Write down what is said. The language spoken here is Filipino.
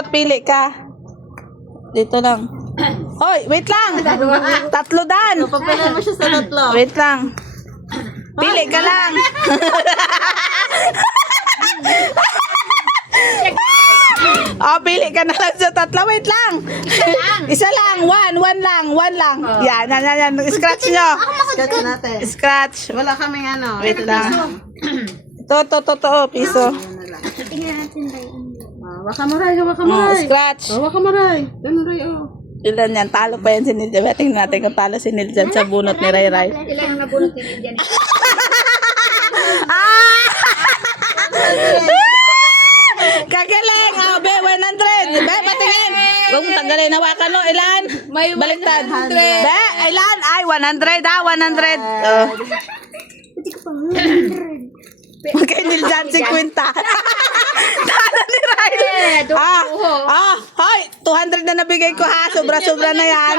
dapat pili ka. Dito lang. Hoy, wait lang. Tatlo dan. Papala mo siya sa tatlo. Wait lang. Pili ka lang. Oh, pili ka na lang sa tatlo. Wait lang. Isa lang. One lang. Yan. Scratch nyo. Scratch natin. Scratch. Wala kaming ano. Wait lang. To, piso. Waka maray, waka maray. Scratch. Waka maray. Ganun ray, oh. Ilan yan? Talo pa yan si Niljan. Tingnan natin kung talo si Niljan sa bunot ni Ray Ray. Ilan yung nabunot ni Lydia? Kagaling! Oh, be, 100! Be, patingin! Huwag mo tanggalin. Hawakan mo. Ilan? May Baliktad. 100. Be, ilan? Ay, 100 ah, 100. Oh. Kay Niljan, 50. Talo ni Ray. Hoy, 200 na nabigay ko ha. Sobra-sobra na yan.